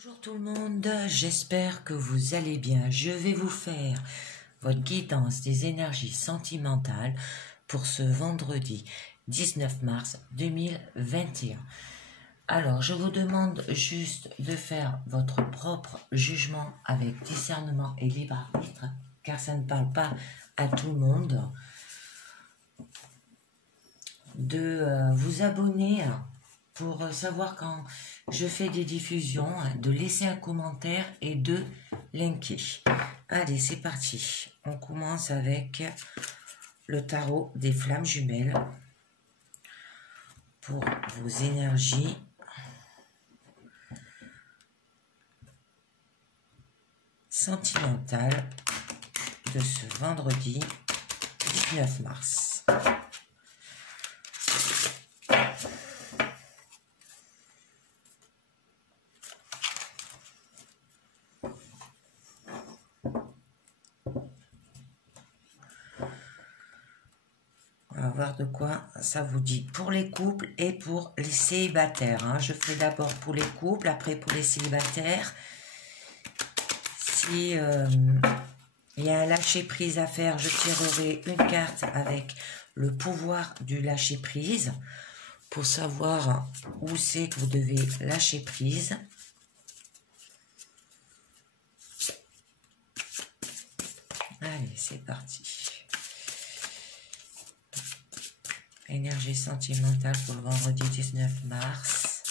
Bonjour tout le monde, j'espère que vous allez bien. Je vais vous faire votre guidance des énergies sentimentales pour ce vendredi 19 mars 2021. Alors, je vous demande juste de faire votre propre jugement avec discernement et libre arbitre, car ça ne parle pas à tout le monde. De vous abonner pour savoir quand je fais des diffusions, de laisser un commentaire et de liker. Allez, c'est parti. On commence avec le tarot des flammes jumelles pour vos énergies sentimentales de ce vendredi 19 mars. On va voir de quoi ça vous dit pour les couples et pour les célibataires. Je fais d'abord pour les couples, après pour les célibataires. Si il y a un lâcher-prise à faire, je tirerai une carte avec le pouvoir du lâcher-prise pour savoir où c'est que vous devez lâcher prise. Allez, c'est parti. Énergie sentimentale pour le vendredi 19 mars.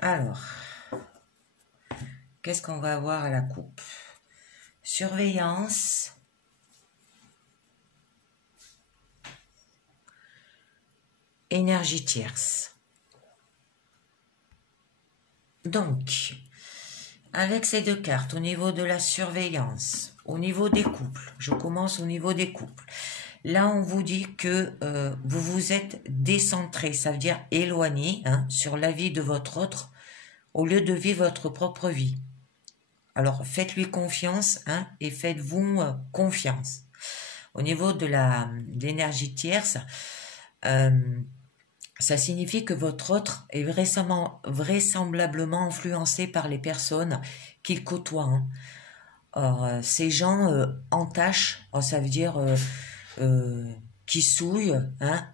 Alors, qu'est-ce qu'on va avoir à la coupe? Surveillance. Énergie tierce. Donc, avec ces deux cartes, au niveau de la surveillance, au niveau des couples, je commence au niveau des couples. Là, on vous dit que vous vous êtes décentré, ça veut dire éloigné sur la vie de votre autre, au lieu de vivre votre propre vie. Alors, faites-lui confiance et faites-vous confiance. Au niveau de l'énergie tierce, ça signifie que votre autre est vraisemblablement influencé par les personnes qu'il côtoie. Or, ces gens entachent, ça veut dire qui souillent,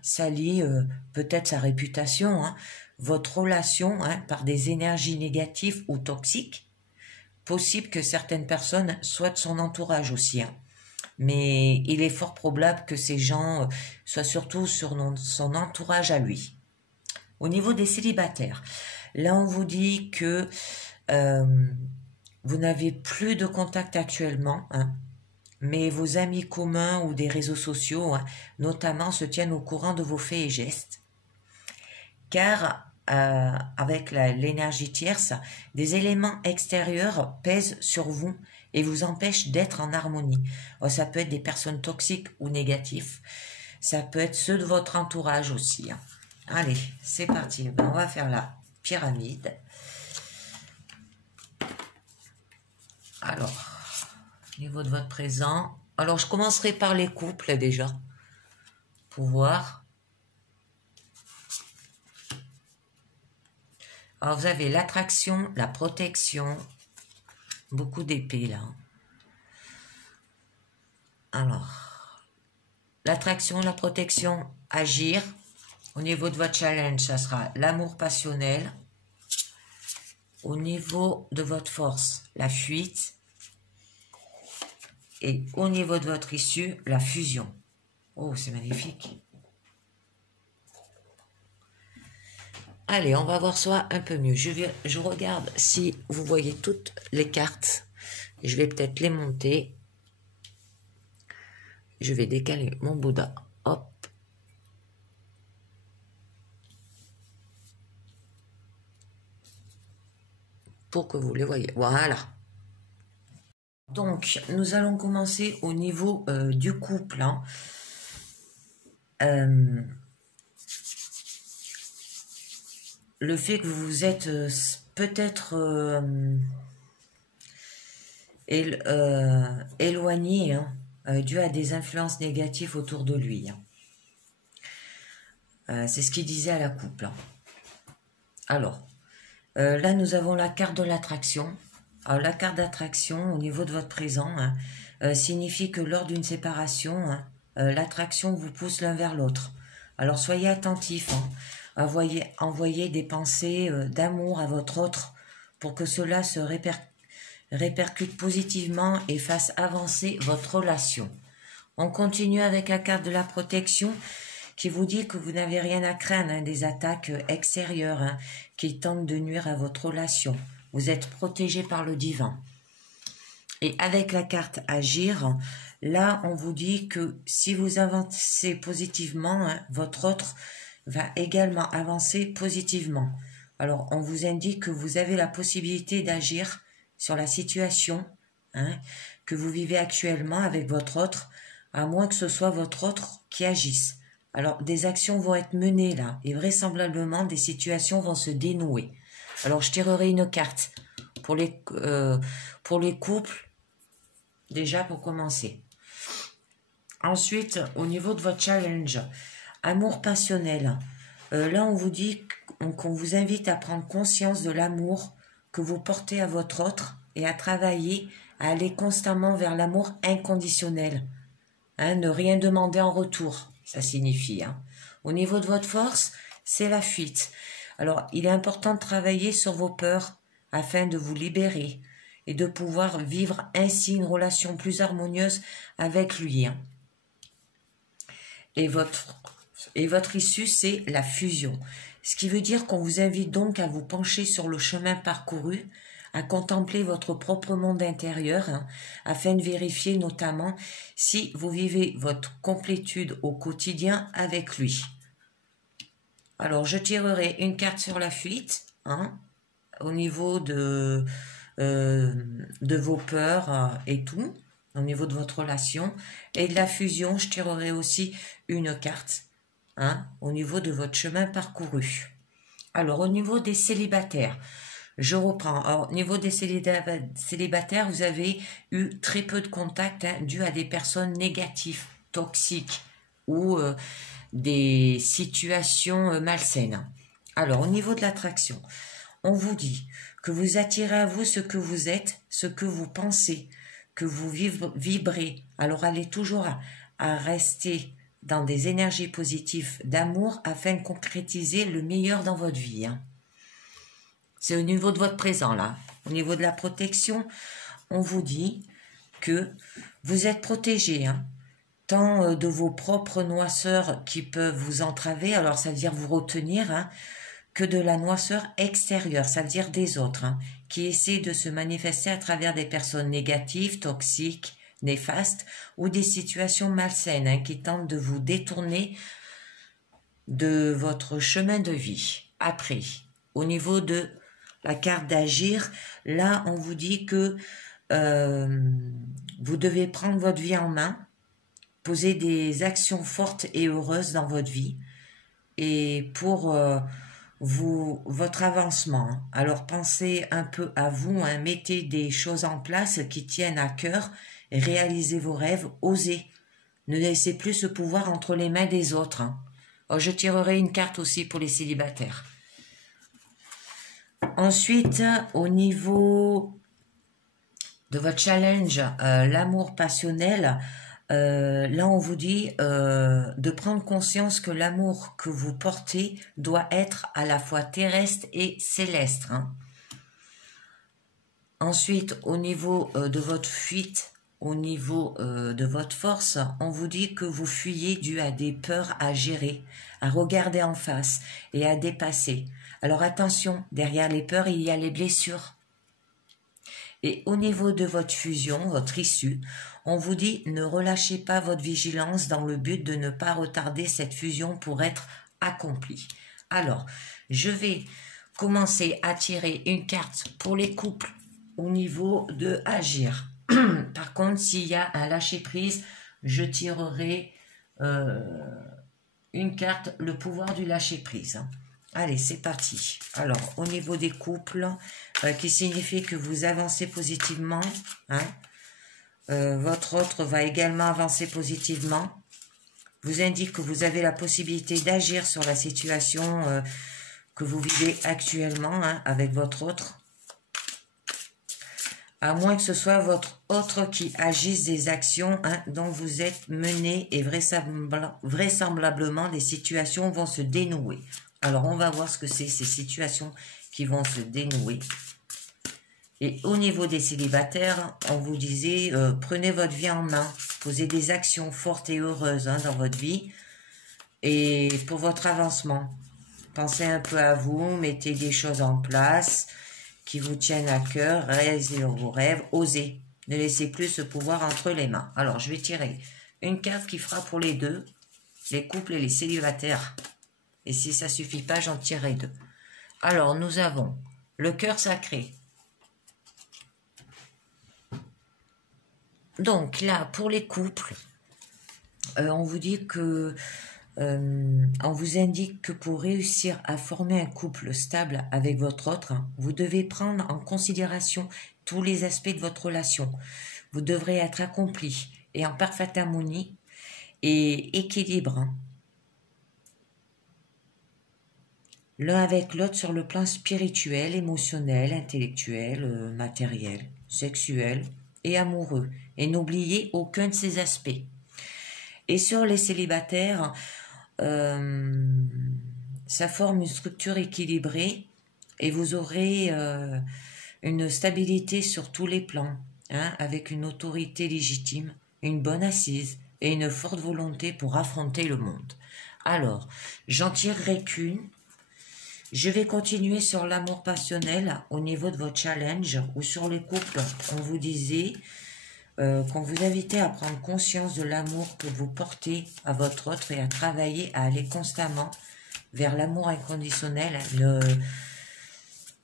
salissent peut-être sa réputation, votre relation par des énergies négatives ou toxiques. Possible que certaines personnes soient de son entourage aussi. Mais il est fort probable que ces gens soient surtout sur son entourage à lui. Au niveau des célibataires, là on vous dit que vous n'avez plus de contact actuellement, mais vos amis communs ou des réseaux sociaux, notamment, se tiennent au courant de vos faits et gestes. Car avec l'énergie tierce, des éléments extérieurs pèsent sur vous et vous empêchent d'être en harmonie. Ça peut être des personnes toxiques ou négatives. Ça peut être ceux de votre entourage aussi. Allez, c'est parti. On va faire la pyramide. Alors, au niveau de votre présent. Alors, je commencerai par les couples déjà. Pour voir. Alors, vous avez l'attraction, la protection. Beaucoup d'épées, là. Alors, l'attraction, la protection, agir. Au niveau de votre challenge, ça sera l'amour passionnel. Au niveau de votre force, la fuite. Et au niveau de votre issue, la fusion. Oh, c'est magnifique. Allez, on va voir ça un peu mieux. Je regarde si vous voyez toutes les cartes. Je vais peut-être les monter. Je vais décaler mon Bouddha. Hop. Pour que vous les voyez. Voilà. Donc, nous allons commencer au niveau du couple. Le fait que vous vous êtes peut-être éloigné dû à des influences négatives autour de lui. C'est ce qu'il disait à la couple. Alors, là, nous avons la carte de l'attraction. Alors, la carte d'attraction au niveau de votre présent signifie que lors d'une séparation, l'attraction vous pousse l'un vers l'autre. Alors, soyez attentifs. Envoyez des pensées d'amour à votre autre pour que cela se répercute positivement et fasse avancer votre relation. On continue avec la carte de la protection qui vous dit que vous n'avez rien à craindre des attaques extérieures qui tentent de nuire à votre relation. Vous êtes protégé par le divin. Et avec la carte agir, là on vous dit que si vous avancez positivement, votre autre va également avancer positivement. Alors on vous indique que vous avez la possibilité d'agir sur la situation que vous vivez actuellement avec votre autre, à moins que ce soit votre autre qui agisse. Alors, des actions vont être menées là, et vraisemblablement, des situations vont se dénouer. Alors, je tirerai une carte pour les couples, déjà pour commencer. Ensuite, au niveau de votre challenge, amour passionnel. Là, on vous dit qu'on vous invite à prendre conscience de l'amour que vous portez à votre autre et à travailler, à aller constamment vers l'amour inconditionnel. Ne rien demander en retour. Ça signifie. Au niveau de votre force, c'est la fuite. Alors, il est important de travailler sur vos peurs afin de vous libérer et de pouvoir vivre ainsi une relation plus harmonieuse avec lui. Et votre issue, c'est la fusion. Ce qui veut dire qu'on vous invite donc à vous pencher sur le chemin parcouru, à contempler votre propre monde intérieur, afin de vérifier notamment si vous vivez votre complétude au quotidien avec lui. Alors, je tirerai une carte sur la fuite, au niveau de vos peurs et tout, au niveau de votre relation. Et de la fusion, je tirerai aussi une carte, au niveau de votre chemin parcouru. Alors, au niveau des célibataires, je reprends. Alors, au niveau des célibataires, vous avez eu très peu de contacts dû à des personnes négatives, toxiques ou des situations malsaines. Alors, au niveau de l'attraction, on vous dit que vous attirez à vous ce que vous êtes, ce que vous pensez, que vous vibrez. Alors, allez toujours à rester dans des énergies positives d'amour afin de concrétiser le meilleur dans votre vie. C'est au niveau de votre présent, là. Au niveau de la protection, on vous dit que vous êtes protégé, tant de vos propres noirceurs qui peuvent vous entraver, alors ça veut dire vous retenir, que de la noirceur extérieure, ça veut dire des autres, qui essaient de se manifester à travers des personnes négatives, toxiques, néfastes, ou des situations malsaines, qui tentent de vous détourner de votre chemin de vie. Après, au niveau de la carte d'agir, là, on vous dit que vous devez prendre votre vie en main, poser des actions fortes et heureuses dans votre vie, et pour votre avancement. Alors, pensez un peu à vous, mettez des choses en place qui tiennent à cœur, réalisez vos rêves, osez. Ne laissez plus ce pouvoir entre les mains des autres. Alors, je tirerai une carte aussi pour les célibataires. Ensuite, au niveau de votre challenge, l'amour passionnel, là on vous dit de prendre conscience que l'amour que vous portez doit être à la fois terrestre et céleste. Ensuite, au niveau de votre fuite, au niveau de votre force, on vous dit que vous fuyez dû à des peurs à gérer, à regarder en face et à dépasser. Alors attention, derrière les peurs, il y a les blessures. Et au niveau de votre fusion, votre issue, on vous dit ne relâchez pas votre vigilance dans le but de ne pas retarder cette fusion pour être accomplie. Alors, je vais commencer à tirer une carte pour les couples au niveau de agir. Par contre, s'il y a un lâcher-prise, je tirerai une carte, le pouvoir du lâcher-prise. Allez, c'est parti. Alors, au niveau des couples, qui signifie que vous avancez positivement, Votre autre va également avancer positivement. Vous indique que vous avez la possibilité d'agir sur la situation que vous vivez actuellement hein, avec votre autre. À moins que ce soit votre autre qui agisse des actions hein, dont vous êtes mené et vraisemblablement les situations vont se dénouer. Alors on va voir ce que c'est ces situations qui vont se dénouer. Et au niveau des célibataires, on vous disait, prenez votre vie en main, posez des actions fortes et heureuses hein, dans votre vie. Et pour votre avancement, pensez un peu à vous, mettez des choses en place qui vous tiennent à cœur, réalisez vos rêves, osez. Ne laissez plus ce pouvoir entre les mains. Alors, je vais tirer une carte qui fera pour les deux, les couples et les célibataires. Et si ça ne suffit pas, j'en tirerai deux. Alors, nous avons le cœur sacré. Donc là, pour les couples, on vous dit que, on vous indique que pour réussir à former un couple stable avec votre autre, vous devez prendre en considération tous les aspects de votre relation. Vous devrez être accompli et en parfaite harmonie et équilibre. L'un avec l'autre sur le plan spirituel, émotionnel, intellectuel, matériel, sexuel et amoureux. Et n'oubliez aucun de ces aspects. Et sur les célibataires, ça forme une structure équilibrée et vous aurez une stabilité sur tous les plans, hein, avec une autorité légitime, une bonne assise et une forte volonté pour affronter le monde. Alors, j'en tirerai qu'une. Je vais continuer sur l'amour passionnel au niveau de votre challenge ou sur les couples. On vous disait qu'on vous invitait à prendre conscience de l'amour que vous portez à votre autre et à travailler, à aller constamment vers l'amour inconditionnel.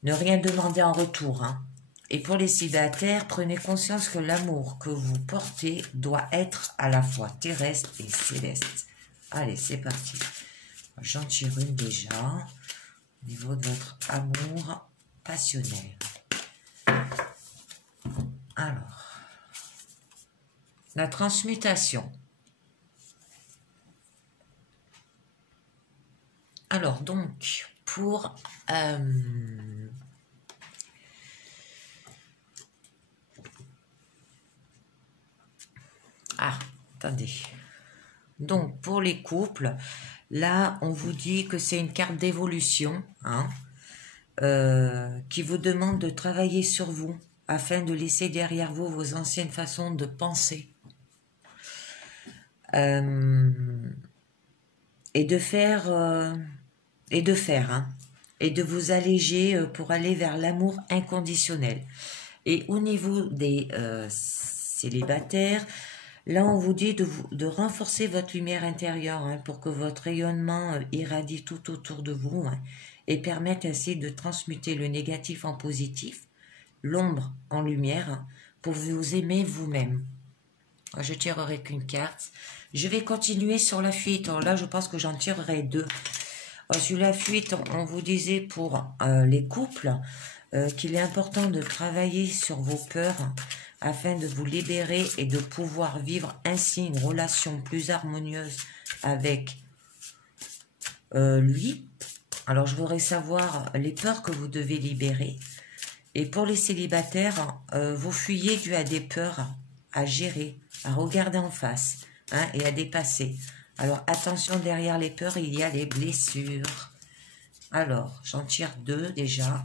Ne rien demander en retour. Hein. Et pour les célibataires, prenez conscience que l'amour que vous portez doit être à la fois terrestre et céleste. Allez, c'est parti. J'en tire une déjà. Au niveau de votre amour passionnel. Alors, la transmutation. Alors, donc, pour... attendez. Donc, pour les couples... Là, on vous dit que c'est une carte d'évolution hein, qui vous demande de travailler sur vous afin de laisser derrière vous vos anciennes façons de penser et de faire hein, et de vous alléger pour aller vers l'amour inconditionnel. Et au niveau des célibataires, là, on vous dit de renforcer votre lumière intérieure hein, pour que votre rayonnement irradie tout autour de vous hein, et permette ainsi de transmuter le négatif en positif, l'ombre en lumière, hein, pour vous aimer vous-même. Je tirerai qu'une carte. Je vais continuer sur la fuite. Alors là, je pense que j'en tirerai deux. Sur la fuite, on vous disait pour les couples qu'il est important de travailler sur vos peurs afin de vous libérer et de pouvoir vivre ainsi une relation plus harmonieuse avec lui. Alors, je voudrais savoir les peurs que vous devez libérer. Et pour les célibataires, vous fuyez dû à des peurs à gérer, à regarder en face hein, et à dépasser. Alors, attention, derrière les peurs, il y a les blessures. Alors, j'en tire deux déjà.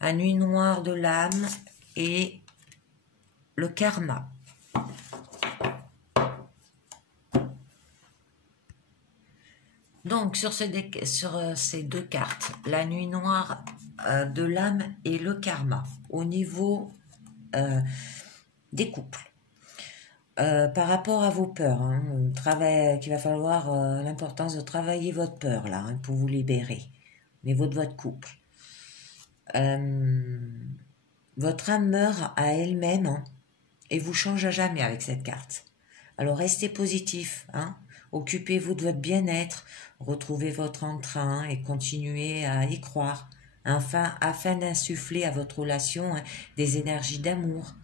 La nuit noire de l'âme et le karma. Donc, sur ces deux cartes, la nuit noire de l'âme et le karma, au niveau des couples. Par rapport à vos peurs, hein, qu'il va falloir l'importance de travailler votre peur là, hein, pour vous libérer, au niveau de votre couple. Votre âme meurt à elle-même hein, et vous change à jamais avec cette carte. Alors restez positif, hein, occupez-vous de votre bien-être, retrouvez votre entrain et continuez à y croire, afin d'insuffler à votre relation hein, des énergies d'amour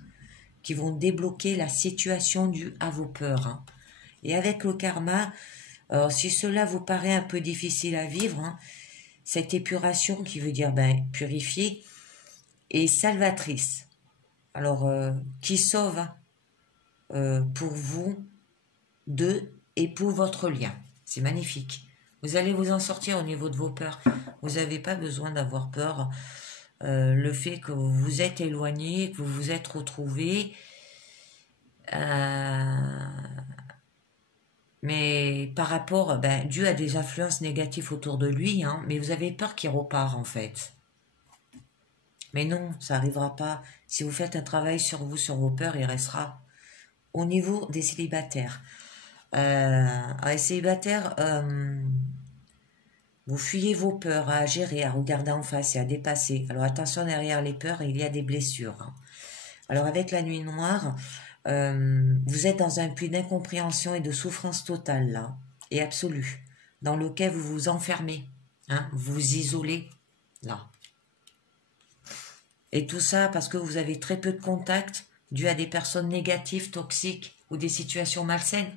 qui vont débloquer la situation due à vos peurs. Hein. Et avec le karma, si cela vous paraît un peu difficile à vivre, hein, cette épuration qui veut dire purifier est salvatrice. Alors, qui sauve pour vous deux et pour votre lien. C'est magnifique. Vous allez vous en sortir au niveau de vos peurs. Vous n'avez pas besoin d'avoir peur. Le fait que vous vous êtes éloigné, que vous vous êtes retrouvé, mais par rapport, dû à des influences négatives autour de lui, hein, mais vous avez peur qu'il repart en fait. Mais non, ça n'arrivera pas. Si vous faites un travail sur vous, sur vos peurs, il restera. Au niveau des célibataires, les célibataires, vous fuyez vos peurs à gérer, à regarder en face et à dépasser. Alors attention, derrière les peurs, il y a des blessures. Hein. Alors avec la nuit noire, vous êtes dans un puits d'incompréhension et de souffrance totale, là, et absolue, dans lequel vous vous enfermez, hein, vous vous isolez, là. Et tout ça parce que vous avez très peu de contact, dû à des personnes négatives, toxiques, ou des situations malsaines.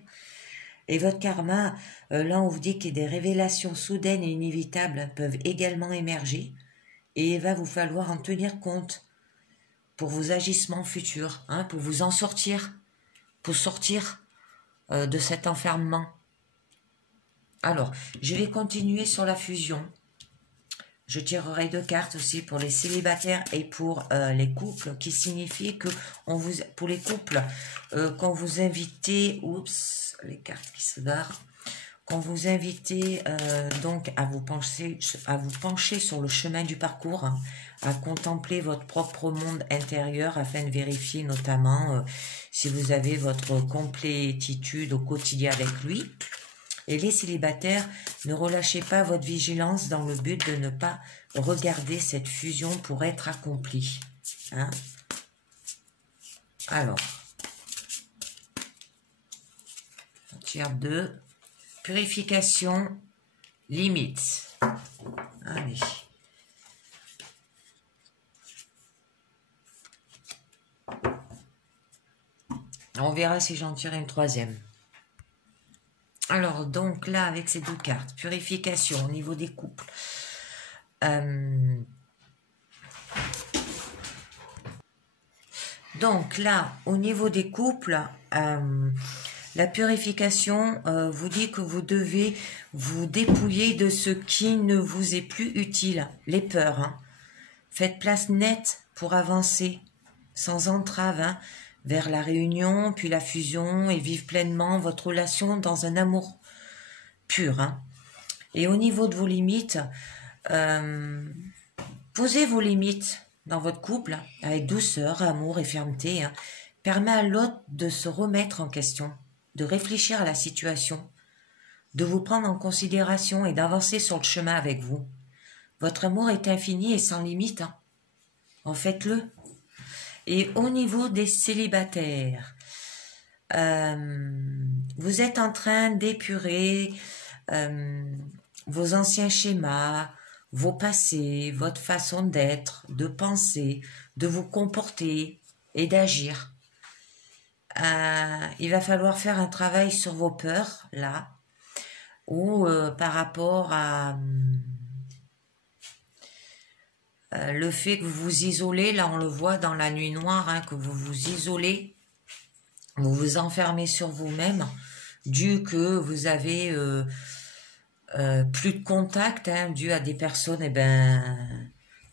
Et votre karma, là on vous dit que des révélations soudaines et inévitables peuvent également émerger, et il va vous falloir en tenir compte pour vos agissements futurs, hein, pour vous en sortir, pour sortir de cet enfermement. Alors, je vais continuer sur la fusion. Je tirerai 2 cartes aussi pour les célibataires et pour les couples, qui signifie que pour les couples, quand vous invitez, les cartes qui se barrent, quand vous invitez donc à vous pencher sur le chemin du parcours, hein, à contempler votre propre monde intérieur afin de vérifier notamment si vous avez votre complétitude au quotidien avec lui. Et les célibataires, ne relâchez pas votre vigilance dans le but de ne pas regarder cette fusion pour être accomplie. Hein? Alors, on tire 2. Purification, limite. Allez. On verra si j'en tire une 3e. Alors, donc là, avec ces 2 cartes, purification au niveau des couples. Donc là, au niveau des couples, la purification vous dit que vous devez vous dépouiller de ce qui ne vous est plus utile, les peurs. Hein. Faites place nette pour avancer, sans entrave, hein, vers la réunion, puis la fusion, et vivre pleinement votre relation dans un amour pur. Hein. Et au niveau de vos limites, posez vos limites dans votre couple avec douceur, amour et fermeté. Hein. Permet à l'autre de se remettre en question, de réfléchir à la situation, de vous prendre en considération et d'avancer sur le chemin avec vous. Votre amour est infini et sans limite. Hein. En faites-le. Et au niveau des célibataires, vous êtes en train d'épurer vos anciens schémas, vos passés, votre façon d'être, de penser, de vous comporter et d'agir. Il va falloir faire un travail sur vos peurs, là, ou par rapport à le fait que vous vous isolez, là on le voit dans la nuit noire, hein, que vous vous isolez, vous vous enfermez sur vous-même, dû que vous avez plus de contact, hein, dû à des personnes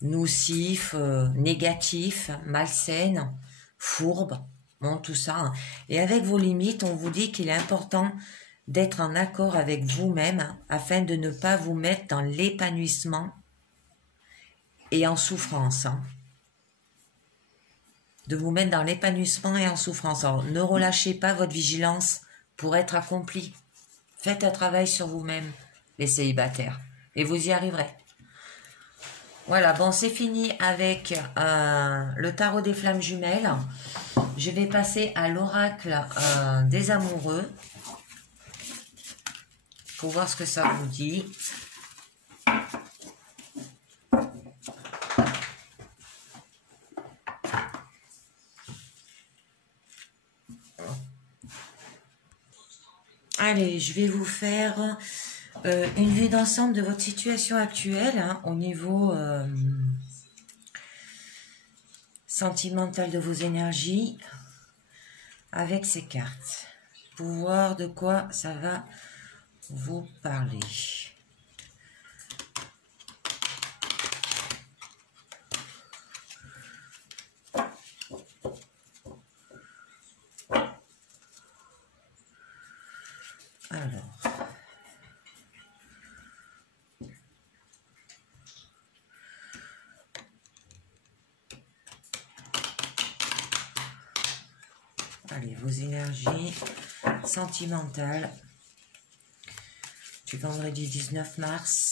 nocifs, négatifs, malsaines, fourbes, bon, tout ça. Hein. Et avec vos limites, on vous dit qu'il est important d'être en accord avec vous-même, hein, afin de ne pas vous mettre dans l'épanouissement et en souffrance. Hein. De vous mettre dans l'épanouissement et en souffrance. Alors, ne relâchez pas votre vigilance pour être accompli. Faites un travail sur vous-même, les célibataires, et vous y arriverez. Voilà, bon, c'est fini avec le tarot des flammes jumelles. Je vais passer à l'oracle des amoureux pour voir ce que ça vous dit. Allez, je vais vous faire une vue d'ensemble de votre situation actuelle hein, au niveau sentimental de vos énergies avec ces cartes. Pour voir de quoi ça va vous parler. Allez, vos énergies sentimentales du vendredi 19 mars.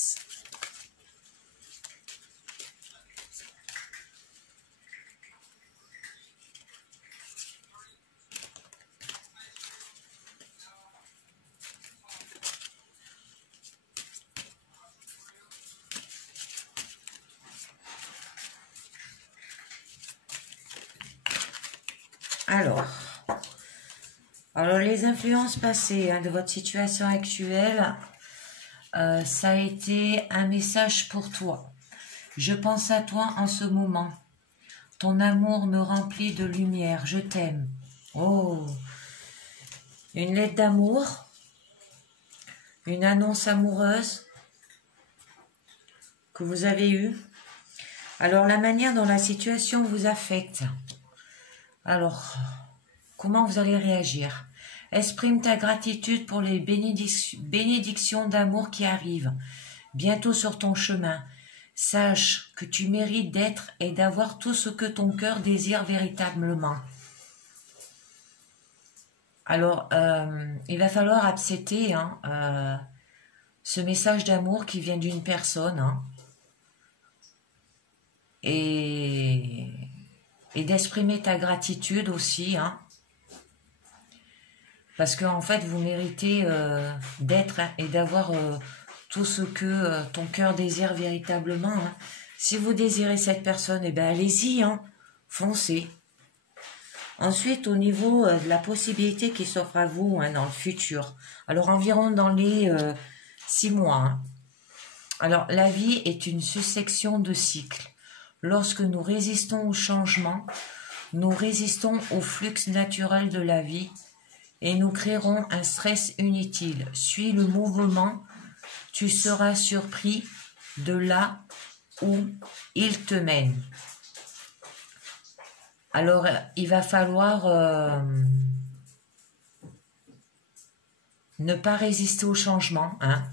Alors les influences passées hein, de votre situation actuelle, ça a été un message pour toi. Je pense à toi en ce moment. Ton amour me remplit de lumière. Je t'aime. Oh, une lettre d'amour, une annonce amoureuse que vous avez eue. Alors la manière dont la situation vous affecte. Alors, comment vous allez réagir? Exprime ta gratitude pour les bénédictions d'amour qui arrivent bientôt sur ton chemin. Sache que tu mérites d'être et d'avoir tout ce que ton cœur désire véritablement. Alors, il va falloir accepter hein, ce message d'amour qui vient d'une personne hein, et d'exprimer ta gratitude aussi. Hein, parce qu'en fait, vous méritez d'être et d'avoir tout ce que ton cœur désire véritablement. Hein. Si vous désirez cette personne, eh ben allez-y, hein, foncez. Ensuite, au niveau de la possibilité qui s'offre à vous hein, dans le futur, alors environ dans les 6 mois. Hein. Alors, la vie est une succession de cycles. Lorsque nous résistons au changement, nous résistons au flux naturel de la vie et nous créerons un stress inutile. Suis le mouvement, tu seras surpris de là où il te mène. Alors, il va falloir ne pas résister au changement, hein,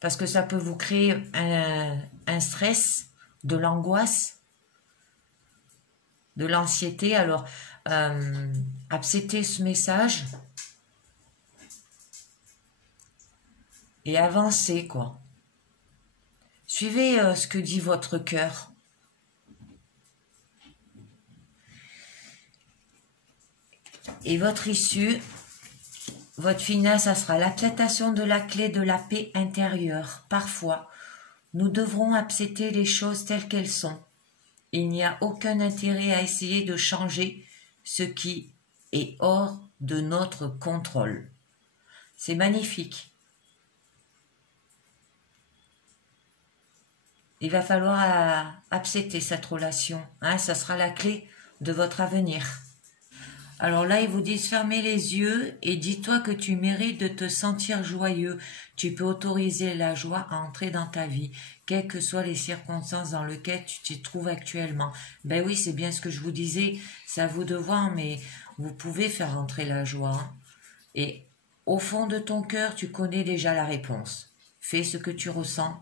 parce que ça peut vous créer un stress, de l'angoisse, de l'anxiété. Alors, acceptez ce message et avancez, quoi. Suivez ce que dit votre cœur. Et votre issue, votre finale, ça sera l'acceptation de la clé de la paix intérieure. Parfois, nous devrons accepter les choses telles qu'elles sont. Il n'y a aucun intérêt à essayer de changer ce qui est hors de notre contrôle. C'est magnifique. Il va falloir accepter cette relation. Hein, ça sera la clé de votre avenir. Alors là, ils vous disent fermez les yeux et dis-toi que tu mérites de te sentir joyeux. Tu peux autoriser la joie à entrer dans ta vie, quelles que soient les circonstances dans lesquelles tu t'y trouves actuellement. Ben oui, c'est bien ce que je vous disais, c'est à vous de voir, mais vous pouvez faire entrer la joie. Hein. Et au fond de ton cœur, tu connais déjà la réponse. Fais ce que tu ressens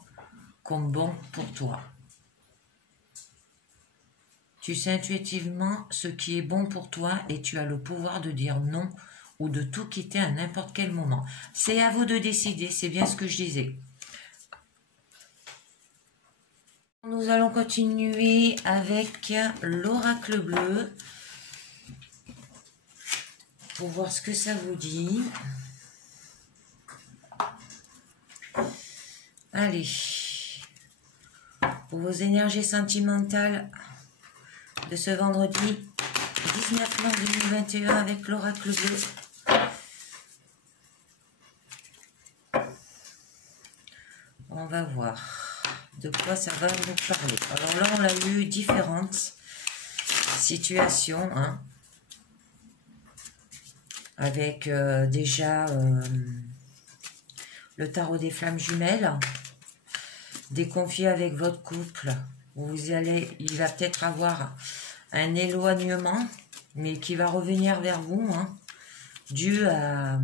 comme bon pour toi. Tu sais intuitivement ce qui est bon pour toi et tu as le pouvoir de dire non ou de tout quitter à n'importe quel moment. C'est à vous de décider, c'est bien ce que je disais. Nous allons continuer avec l'oracle bleu pour voir ce que ça vous dit. Allez, pour vos énergies sentimentales de ce vendredi 19 mars 2021 avec l'oracle bleu. On va voir de quoi ça va nous parler. Alors là, on a eu différentes situations, hein, avec déjà le tarot des flammes jumelles, des conflits avec votre couple. Il va peut-être avoir un éloignement, mais qui va revenir vers vous, hein, dû à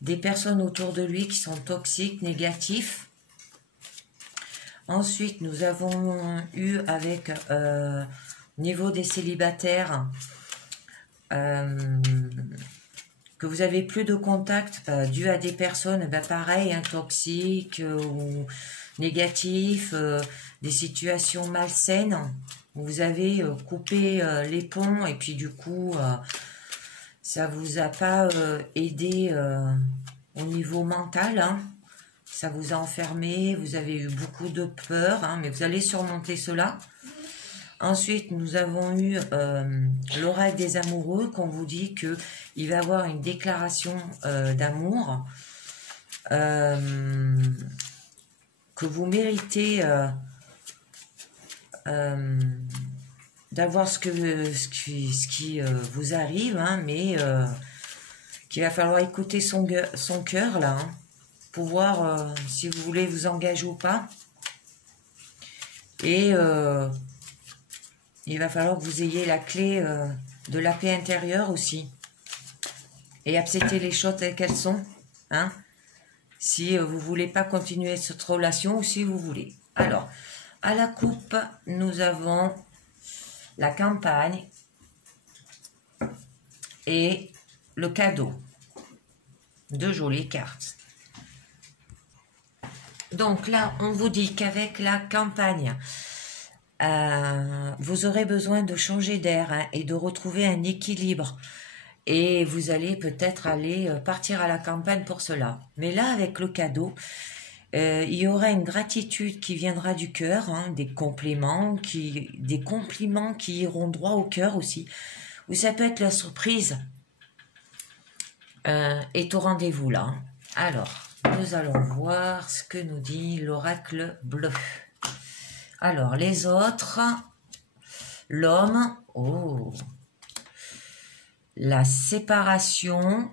des personnes autour de lui qui sont toxiques, négatifs. Ensuite, nous avons eu avec niveau des célibataires que vous avez plus de contact dû à des personnes pareil, hein, toxiques ou négatifs, des situations malsaines. Vous avez coupé les ponts et puis du coup ça vous a pas aidé au niveau mental, hein. Ça vous a enfermé, vous avez eu beaucoup de peur, hein, mais vous allez surmonter cela. Ensuite, nous avons eu l'oracle des amoureux, qu'on vous dit qu'il va y avoir une déclaration d'amour, que vous méritez d'avoir ce qui vous arrive, hein, mais qu'il va falloir écouter son cœur, là, hein, pour voir si vous voulez vous engager ou pas. Et il va falloir que vous ayez la clé de la paix intérieure aussi. Et accepter les choses telles qu'elles sont, hein, si vous voulez pas continuer cette relation ou si vous voulez. Alors, à la coupe, nous avons la campagne et le cadeau. Deux jolies cartes. Donc là, on vous dit qu'avec la campagne, vous aurez besoin de changer d'air, hein, et de retrouver un équilibre. Et vous allez peut-être aller partir à la campagne pour cela. Mais là, avec le cadeau, il y aura une gratitude qui viendra du cœur, hein, des compliments qui iront droit au cœur aussi. Ou ça peut être la surprise est au rendez-vous là. Alors, nous allons voir ce que nous dit l'oracle bleu. Alors, les autres, l'homme, oh, la séparation.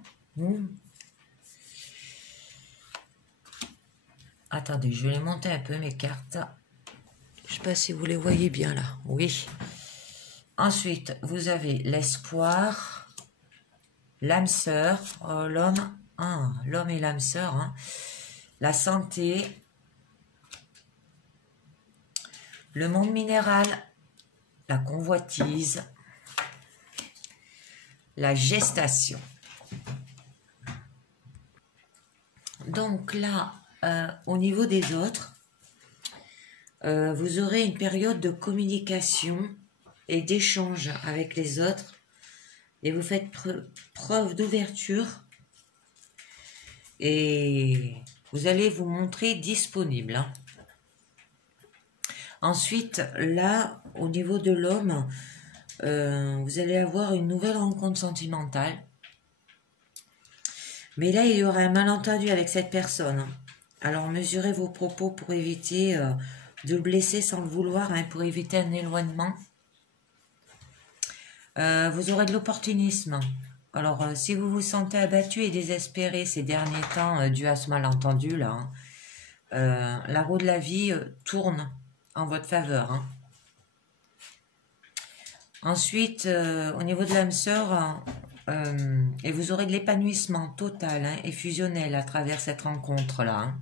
Attendez, je vais les monter un peu mes cartes. Je ne sais pas si vous les voyez bien là. Oui. Ensuite, vous avez l'espoir, l'âme sœur, oh, l'homme, ah, l'homme et l'âme sœur, hein, la santé, le monde minéral, la convoitise, la gestation. Donc là, au niveau des autres, vous aurez une période de communication et d'échange avec les autres et vous faites preuve d'ouverture et vous allez vous montrer disponible, hein. Ensuite, là, au niveau de l'homme, vous allez avoir une nouvelle rencontre sentimentale. Mais là, il y aura un malentendu avec cette personne. Alors, mesurez vos propos pour éviter de le blesser sans le vouloir, hein, pour éviter un éloignement. Vous aurez de l'opportunisme. Alors, si vous vous sentez abattu et désespéré ces derniers temps dû à ce malentendu, là, hein, la roue de la vie tourne en votre faveur, hein. Ensuite, au niveau de l'âme sœur, et vous aurez de l'épanouissement total, hein, et fusionnel à travers cette rencontre-là, hein.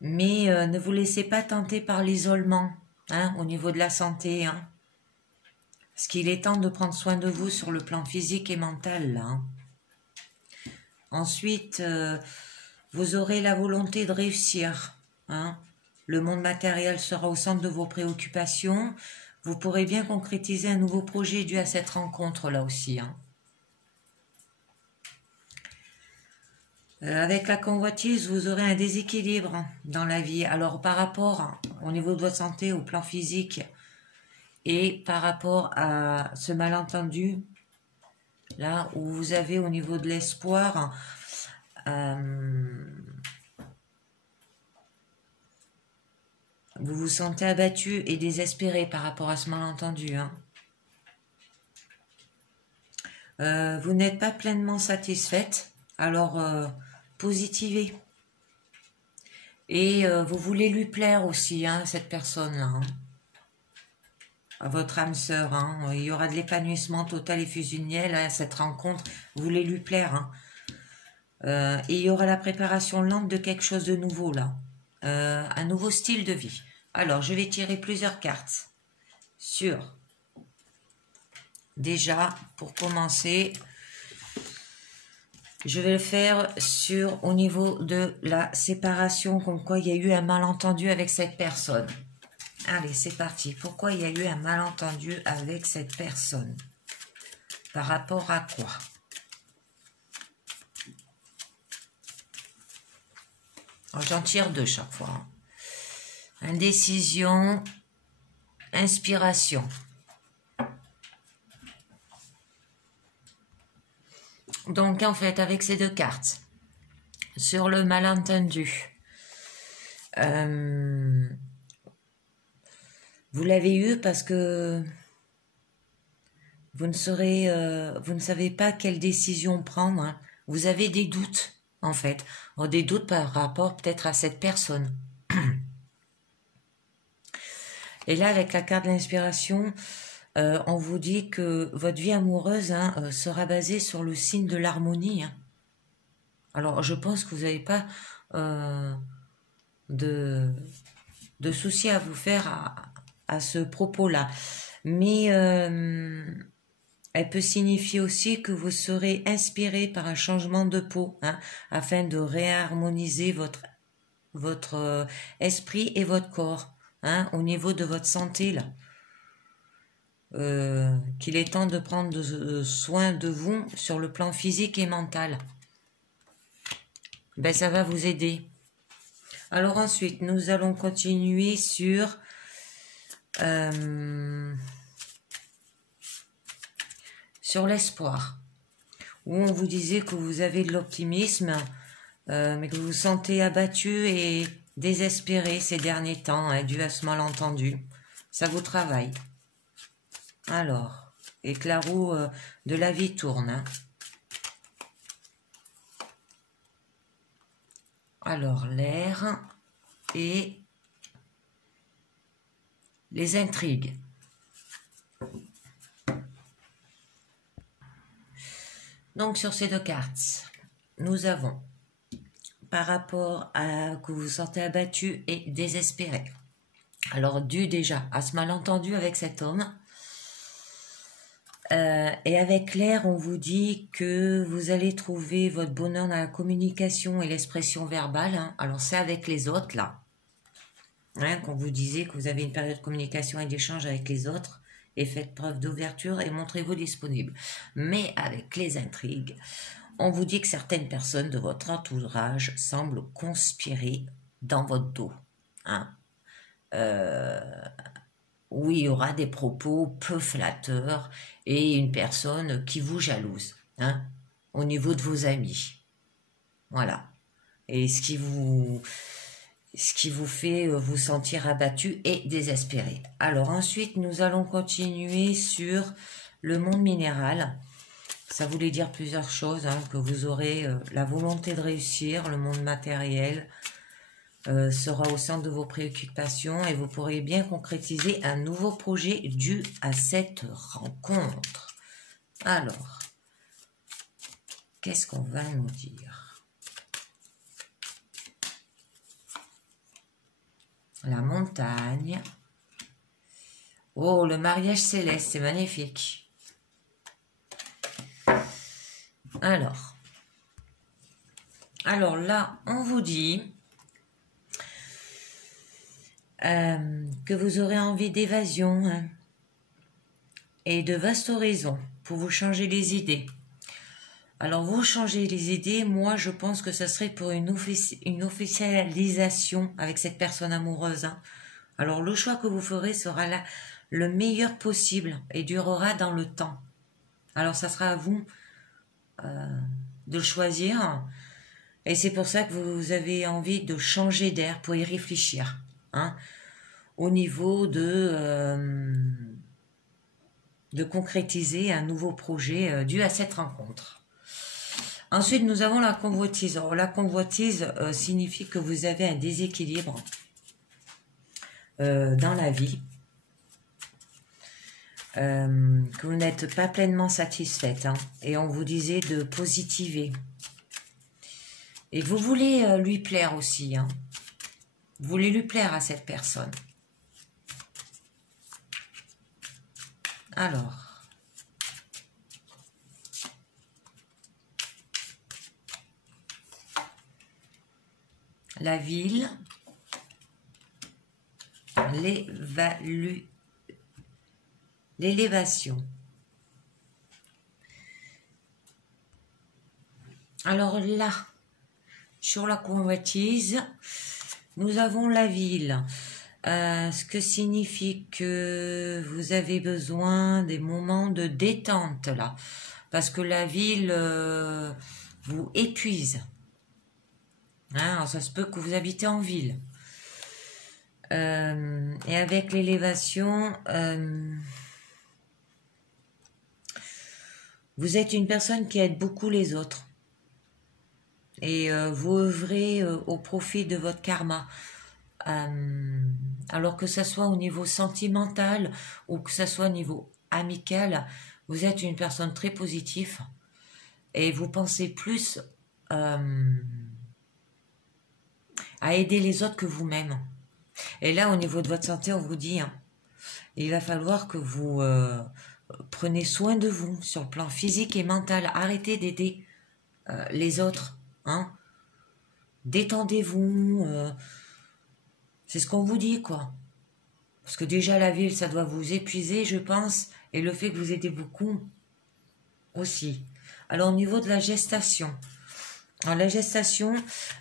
Mais ne vous laissez pas tenter par l'isolement, hein, au niveau de la santé, hein, parce qu'il est temps de prendre soin de vous sur le plan physique et mental, là, hein. Ensuite, vous aurez la volonté de réussir, hein. Le monde matériel sera au centre de vos préoccupations. Vous pourrez bien concrétiser un nouveau projet dû à cette rencontre-là aussi, hein. Avec la convoitise, vous aurez un déséquilibre dans la vie. Alors, par rapport au niveau de votre santé, au plan physique Et par rapport à ce malentendu, là où vous avez au niveau de l'espoir, vous vous sentez abattu et désespéré par rapport à ce malentendu. Hein. Vous n'êtes pas pleinement satisfaite, alors positivez. Et vous voulez lui plaire aussi, hein, cette personne-là. Hein. À votre âme sœur. Hein. Il y aura de l'épanouissement total et fusionnel à cette rencontre. Vous voulez lui plaire. Hein. Et il y aura la préparation lente de quelque chose de nouveau là. Un nouveau style de vie. Alors, je vais tirer plusieurs cartes sur... Déjà, pour commencer, je vais le faire sur au niveau de la séparation, comme quoi il y a eu un malentendu avec cette personne. Allez, c'est parti. Pourquoi il y a eu un malentendu avec cette personne? Par rapport à quoi? J'en tire deux chaque fois. Hein. Indécision, inspiration. Donc, en fait, avec ces deux cartes, sur le malentendu, vous l'avez eu parce que vous ne savez pas quelle décision prendre. Hein. Vous avez des doutes, en fait. Des doutes par rapport peut-être à cette personne. Et là, avec la carte de l'inspiration, on vous dit que votre vie amoureuse sera basée sur le signe de l'harmonie. Hein. Alors, je pense que vous n'avez pas de soucis à vous faire à ce propos-là. Mais elle peut signifier aussi que vous serez inspiré par un changement de peau, hein, afin de réharmoniser votre esprit et votre corps, hein, au niveau de votre santé, là. Qu'il est temps de prendre soin de vous sur le plan physique et mental. Ben, ça va vous aider. Alors ensuite, nous allons continuer sur l'espoir, où on vous disait que vous avez de l'optimisme, mais que vous vous sentez abattu et désespéré ces derniers temps, hein, dû à ce malentendu. Ça vous travaille. Alors, et que la roue de la vie tourne. Hein. Alors, l'air et les intrigues. Donc, sur ces deux cartes, nous avons, par rapport à que vous vous sentez abattu et désespéré. Alors, dû déjà à ce malentendu avec cet homme, et avec l'air, on vous dit que vous allez trouver votre bonheur dans la communication et l'expression verbale. Hein. Alors, c'est avec les autres, là. Hein, qu'on vous disait que vous avez une période de communication et d'échange avec les autres. Et faites preuve d'ouverture et montrez-vous disponible. Mais avec les intrigues, on vous dit que certaines personnes de votre entourage semblent conspirer dans votre dos. Hein. Oui, il y aura des propos peu flatteurs et une personne qui vous jalouse, hein, au niveau de vos amis. Voilà. Et ce qui vous fait vous sentir abattu et désespéré. Alors ensuite, nous allons continuer sur le monde minéral. Ça voulait dire plusieurs choses, hein, que vous aurez la volonté de réussir, le monde matériel, sera au centre de vos préoccupations et vous pourrez bien concrétiser un nouveau projet dû à cette rencontre. Alors, qu'est-ce qu'on va nous dire? La montagne. Oh, le mariage céleste, c'est magnifique. Alors là, on vous dit que vous aurez envie d'évasion, hein, et de vastes horizons pour vous changer les idées. Alors, vous changez les idées, moi je pense que ce serait pour une officialisation avec cette personne amoureuse. Hein. Alors, le choix que vous ferez sera le meilleur possible et durera dans le temps. Alors ça sera à vous de le choisir. Et c'est pour ça que vous avez envie de changer d'air pour y réfléchir. Hein, au niveau de concrétiser un nouveau projet dû à cette rencontre. Ensuite, nous avons la convoitise. Alors, la convoitise signifie que vous avez un déséquilibre dans la vie, que vous n'êtes pas pleinement satisfaite, hein, et on vous disait de positiver. Et vous voulez lui plaire aussi, hein. Vous voulez lui plaire à cette personne. Alors, la ville, l'élévation. Alors là, sur la convoitise, nous avons la ville. Ce que signifie que vous avez besoin des moments de détente là, parce que la ville vous épuise. Hein, alors ça se peut que vous habitez en ville. Et avec l'élévation, vous êtes une personne qui aide beaucoup les autres. Et vous œuvrez au profit de votre karma. Alors que ce soit au niveau sentimental ou que ce soit au niveau amical, vous êtes une personne très positive et vous pensez plus à aider les autres que vous-même. Et là, au niveau de votre santé, on vous dit, hein, il va falloir que vous prenez soin de vous sur le plan physique et mental. Arrêtez d'aider les autres. Hein. Détendez-vous. C'est ce qu'on vous dit, quoi. Parce que déjà, la ville, ça doit vous épuiser, je pense. Et le fait que vous aidez beaucoup aussi. Alors, au niveau de la gestation. Alors, la gestation,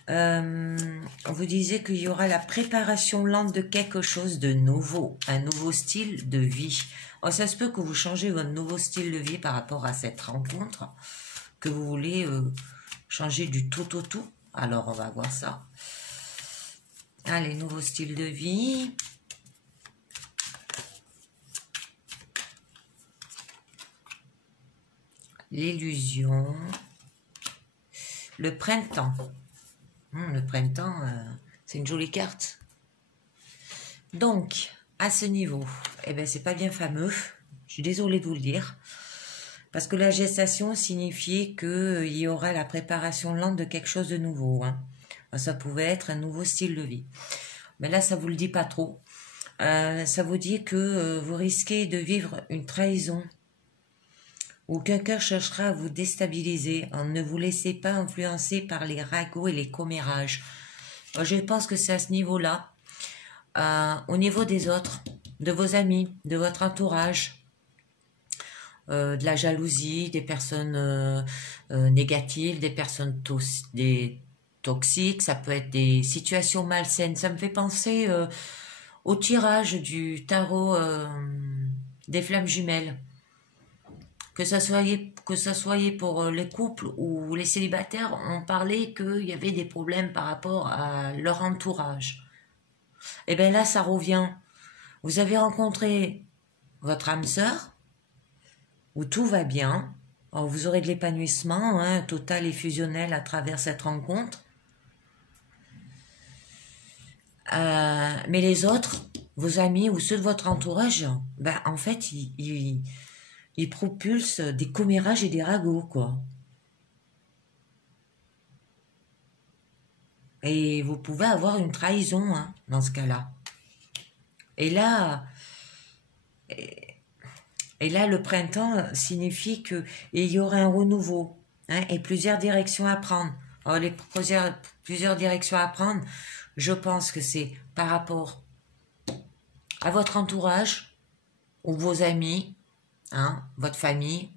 on vous disait qu'il y aura la préparation lente de quelque chose de nouveau. Un nouveau style de vie. Alors, ça se peut que vous changez votre nouveau style de vie par rapport à cette rencontre. Que vous voulez changer du tout au tout. Alors, on va voir ça. Allez, nouveau style de vie. L'illusion. Le printemps. Le printemps, c'est une jolie carte. Donc, à ce niveau, eh ben, c'est pas bien fameux. Je suis désolée de vous le dire. Parce que la gestation signifiait qu'il y aura la préparation lente de quelque chose de nouveau. Hein. Ça pouvait être un nouveau style de vie. Mais là, ça vous le dit pas trop. Ça vous dit que vous risquez de vivre une trahison ou quelqu'un cherchera à vous déstabiliser. Ne vous laissez pas influencer par les ragots et les commérages. Je pense que c'est à ce niveau-là. Au niveau des autres, de vos amis, de votre entourage, de la jalousie, des personnes négatives, des personnes toxiques, ça peut être des situations malsaines. Ça me fait penser au tirage du tarot des flammes jumelles. Que ça soit pour les couples ou les célibataires, on parlait qu'il y avait des problèmes par rapport à leur entourage. Et bien là, ça revient. Vous avez rencontré votre âme sœur, où tout va bien. Alors, vous aurez de l'épanouissement hein, total et fusionnel à travers cette rencontre. Mais les autres, vos amis ou ceux de votre entourage, ben, en fait, ils propulsent des commérages et des ragots, quoi. Et vous pouvez avoir une trahison hein, dans ce cas-là. Et là, le printemps signifie qu'il y aura un renouveau hein, et plusieurs directions à prendre. Alors, plusieurs directions à prendre, je pense que c'est par rapport à votre entourage ou vos amis, hein, votre famille,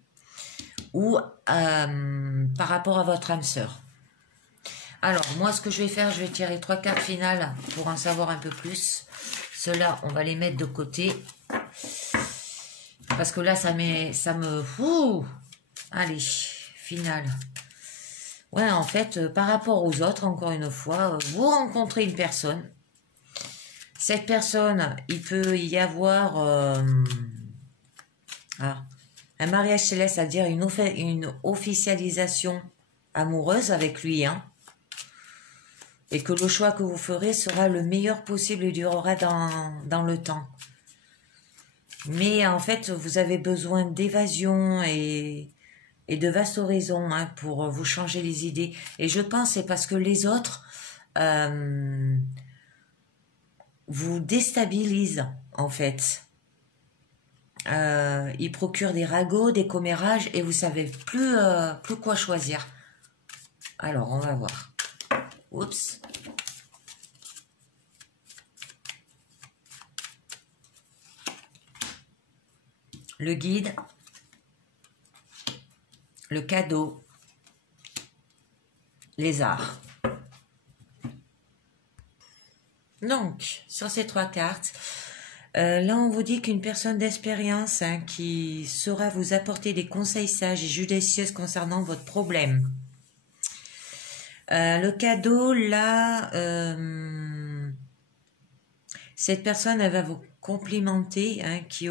ou par rapport à votre âme sœur. Alors, moi, ce que je vais faire, je vais tirer 3 cartes finales pour en savoir un peu plus. Ceux-là, on va les mettre de côté. Parce que là, ça me... Ouh, allez, final. Ouais, en fait, par rapport aux autres, encore une fois, vous rencontrez une personne. Cette personne, il peut y avoir un mariage céleste, c'est-à-dire une officialisation amoureuse avec lui, hein, et que le choix que vous ferez sera le meilleur possible et durera dans le temps. Mais en fait, vous avez besoin d'évasion et de vastes horizons, hein, pour vous changer les idées. Et je pense que c'est parce que les autres vous déstabilisent, en fait. Ils procurent des ragots, des commérages, et vous savez plus quoi choisir. Alors, on va voir. Oups. Le guide, le cadeau, les arts. Donc, sur ces 3 cartes, là on vous dit qu'une personne d'expérience, hein, qui saura vous apporter des conseils sages et judicieux concernant votre problème. Le cadeau, là, cette personne, elle va vous complimenter, hein, qui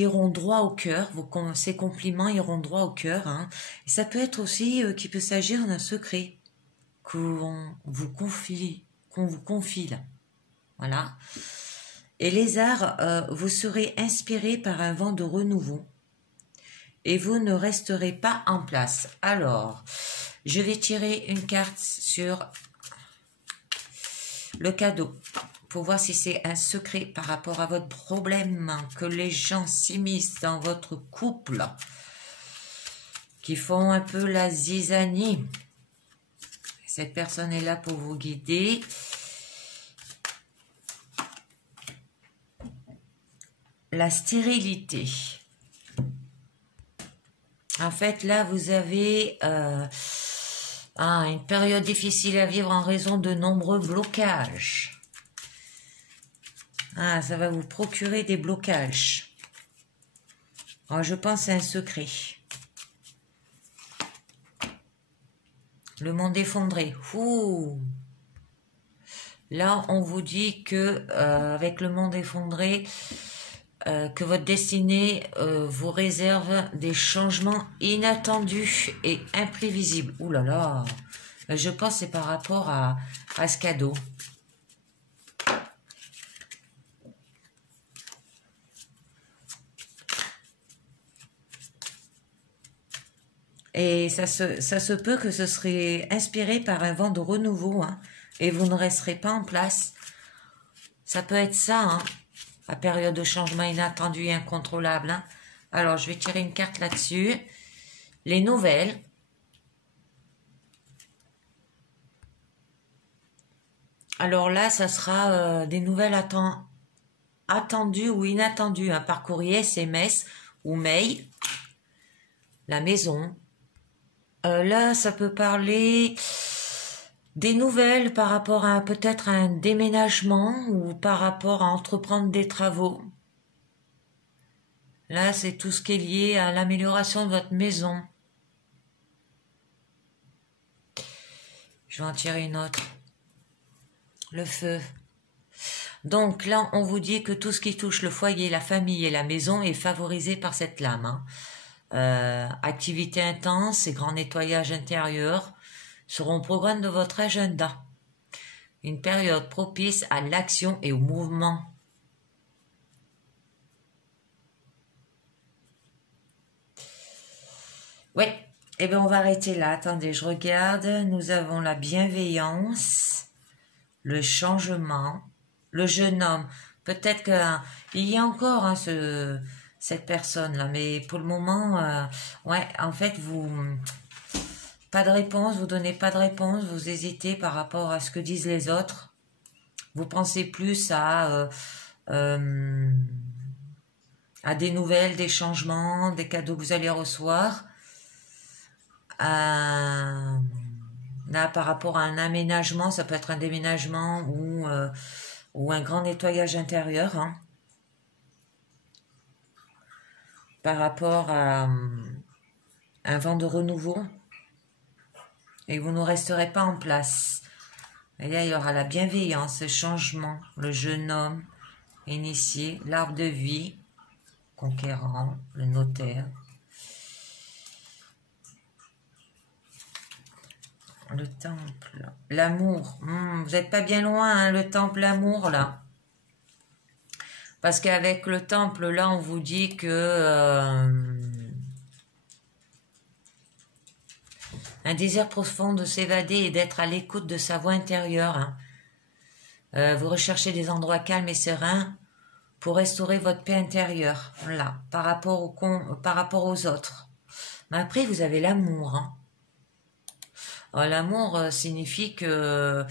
iront droit au cœur. Ces compliments iront droit au cœur, hein. Et ça peut être aussi qu'il peut s'agir d'un secret qu'on vous confie là. Voilà. Et les arts, vous serez inspiré par un vent de renouveau et vous ne resterez pas en place. Alors, je vais tirer une carte sur le cadeau pour voir si c'est un secret par rapport à votre problème, que les gens s'immiscent dans votre couple, qui font un peu la zizanie. Cette personne est là pour vous guider. La stérilité. En fait, là, vous avez une période difficile à vivre en raison de nombreux blocages. Ça va vous procurer des blocages. Alors, je pense à un secret. Le monde effondré. Ouh. Là, on vous dit que avec le monde effondré, que votre destinée vous réserve des changements inattendus et imprévisibles. Ouh là là. Je pense que c'est par rapport à ce cadeau. Et ça se peut que ce serait inspiré par un vent de renouveau, hein, et vous ne resterez pas en place. Ça peut être ça, hein, la période de changement inattendu et incontrôlable. Hein. Alors, je vais tirer une carte là-dessus. Les nouvelles. Alors là, ça sera des nouvelles attendues ou inattendues, hein, par courrier, SMS ou mail. La maison. Là, ça peut parler des nouvelles par rapport à peut-être un déménagement ou par rapport à entreprendre des travaux. Là, c'est tout ce qui est lié à l'amélioration de votre maison. Je vais en tirer une autre. Le feu. Donc là, on vous dit que tout ce qui touche le foyer, la famille et la maison est favorisé par cette lame, hein. Activité intense et grand nettoyage intérieur seront au programme de votre agenda. Une période propice à l'action et au mouvement. Oui, eh bien on va arrêter là. Attendez, je regarde. Nous avons la bienveillance, le changement, le jeune homme. Peut-être qu'il y a encore, hein, cette personne-là, mais pour le moment, ouais, en fait, pas de réponse, vous donnez pas de réponse, vous hésitez par rapport à ce que disent les autres. Vous pensez plus à des nouvelles, des changements, des cadeaux que vous allez recevoir. Là, par rapport à un aménagement, ça peut être un déménagement ou un grand nettoyage intérieur, hein. par rapport à un vent de renouveau et vous ne resterez pas en place. Et là, il y aura la bienveillance, le changement, le jeune homme initié, l'arbre de vie, conquérant, le notaire, le temple, l'amour. Vous n'êtes pas bien loin, hein, le temple, l'amour, là. Parce qu'avec le temple, là, on vous dit que un désir profond de s'évader et d'être à l'écoute de sa voix intérieure. Hein. Vous recherchez des endroits calmes et sereins pour restaurer votre paix intérieure, là, par rapport aux autres. Mais après, vous avez l'amour. Hein. L'amour signifie que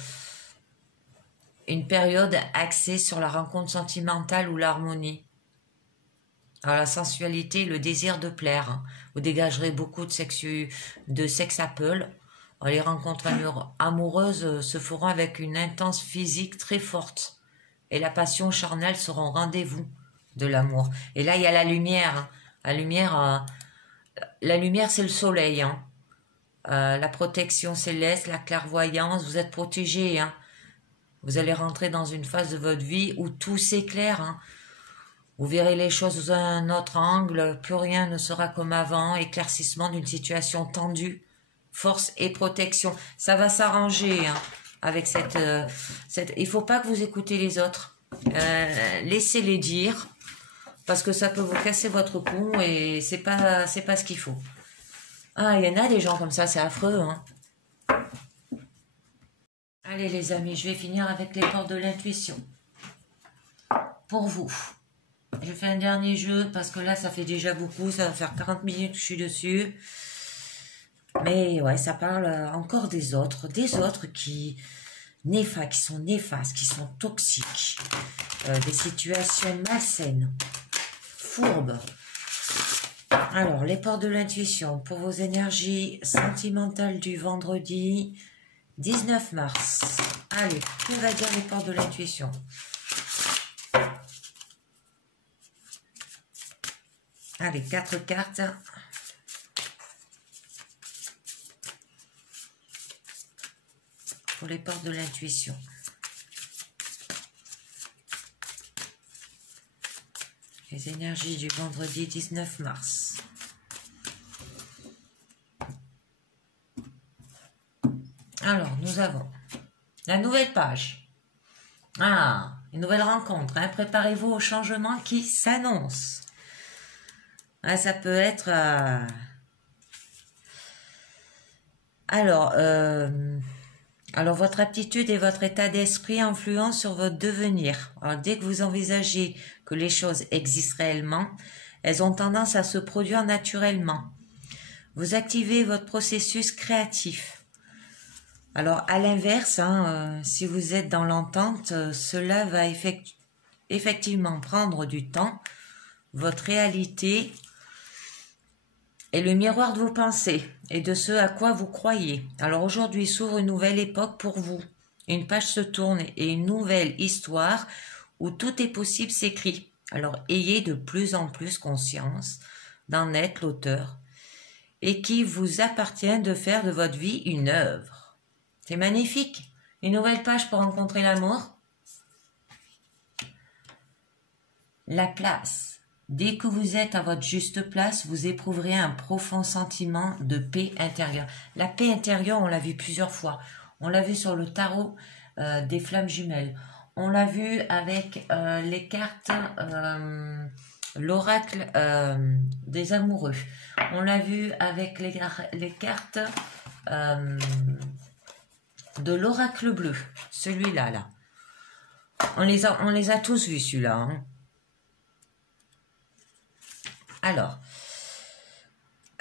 une période axée sur la rencontre sentimentale ou l'harmonie. Alors, la sensualité, le désir de plaire. Hein. Vous dégagerez beaucoup de sex appeal. Les rencontres amoureuses se feront avec une intense physique très forte. Et la passion charnelle sera au rendez-vous de l'amour. Et là, il y a la lumière. Hein. La lumière, c'est le soleil. Hein. La protection céleste, la clairvoyance, vous êtes protégé. Hein. Vous allez rentrer dans une phase de votre vie où tout s'éclaire. Hein. Vous verrez les choses sous un autre angle, plus rien ne sera comme avant, éclaircissement d'une situation tendue, force et protection. Ça va s'arranger hein, avec cette... Il ne faut pas que vous écoutez les autres. Laissez-les dire, parce que ça peut vous casser votre cou et c'est pas ce qu'il faut. Ah, il y en a des gens comme ça, c'est affreux. Hein. Allez les amis, je vais finir avec les portes de l'intuition. Pour vous. Je fais un dernier jeu parce que là ça fait déjà beaucoup, ça va faire 40 minutes que je suis dessus. Mais ouais, ça parle encore des autres qui sont néfastes, qui sont toxiques, des situations malsaines, fourbes. Alors, les portes de l'intuition pour vos énergies sentimentales du vendredi 19 mars. Allez, que va dire les portes de l'intuition ? Allez, 4 cartes. Pour les portes de l'intuition. Les énergies du vendredi 19 mars. Alors, nous avons la nouvelle page. Ah, une nouvelle rencontre. Hein. Préparez-vous au changement qui s'annonce. Ah, ça peut être... Alors, votre aptitude et votre état d'esprit influencent sur votre devenir. Alors, dès que vous envisagez que les choses existent réellement, elles ont tendance à se produire naturellement. Vous activez votre processus créatif. Alors, à l'inverse, hein, si vous êtes dans l'entente, cela va effectivement prendre du temps. Votre réalité est le miroir de vos pensées et de ce à quoi vous croyez. Alors aujourd'hui s'ouvre une nouvelle époque pour vous. Une page se tourne et une nouvelle histoire où tout est possible s'écrit. Alors ayez de plus en plus conscience d'en être l'auteur et qu'il vous appartient de faire de votre vie une œuvre. C'est magnifique. Une nouvelle page pour rencontrer l'amour. La place. Dès que vous êtes à votre juste place, vous éprouverez un profond sentiment de paix intérieure. La paix intérieure, on l'a vu plusieurs fois. On l'a vu sur le tarot des flammes jumelles. On l'a vu avec les cartes, l'oracle des amoureux. On l'a vu avec les cartes de l'oracle bleu. Celui-là, là. On les a tous vus, celui-là. Hein. Alors,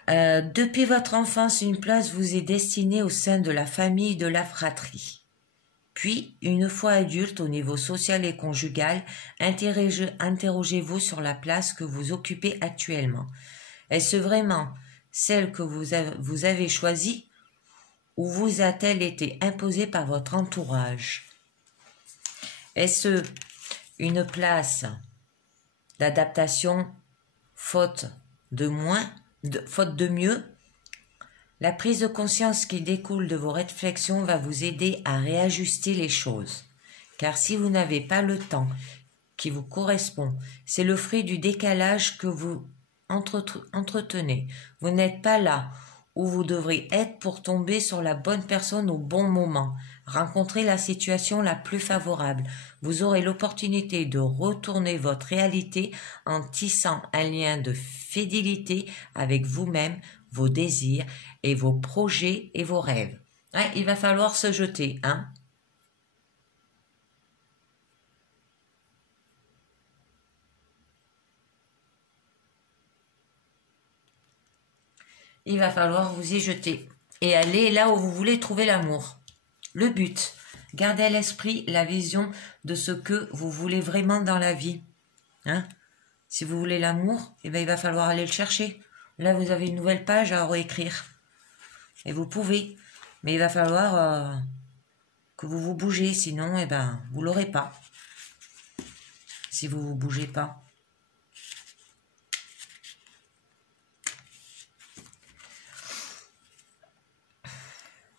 depuis votre enfance, une place vous est destinée au sein de la famille de la fratrie. Puis, une fois adulte au niveau social et conjugal, interrogez-vous sur la place que vous occupez actuellement. Est-ce vraiment celle que vous avez choisie ou vous a-t-elle été imposée par votre entourage? Est-ce une place d'adaptation faute faute de mieux, la prise de conscience qui découle de vos réflexions va vous aider à réajuster les choses. Car si vous n'avez pas le temps qui vous correspond, c'est le fruit du décalage que vous entretenez. Vous n'êtes pas là où vous devrez être pour tomber sur la bonne personne au bon moment, rencontrer la situation la plus favorable. Vous aurez l'opportunité de retourner votre réalité en tissant un lien de fidélité avec vous-même, vos désirs et vos projets et vos rêves. Ouais, il va falloir se jeter, hein. Il va falloir vous y jeter et aller là où vous voulez trouver l'amour. Le but, gardez à l'esprit la vision de ce que vous voulez vraiment dans la vie. Hein? Si vous voulez l'amour, eh ben, il va falloir aller le chercher. Là, vous avez une nouvelle page à réécrire. Et vous pouvez. Mais il va falloir que vous vous bougez. Sinon, eh ben, vous ne l'aurez pas. Si vous ne vous bougez pas.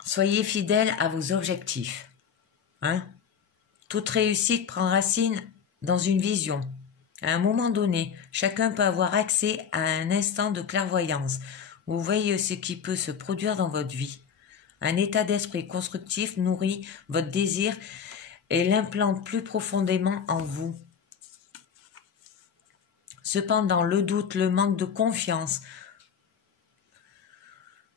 Soyez fidèle à vos objectifs. Hein? Toute réussite prend racine dans une vision. À un moment donné, chacun peut avoir accès à un instant de clairvoyance. Vous voyez ce qui peut se produire dans votre vie. Un état d'esprit constructif nourrit votre désir et l'implante plus profondément en vous. Cependant, le doute, le manque de confiance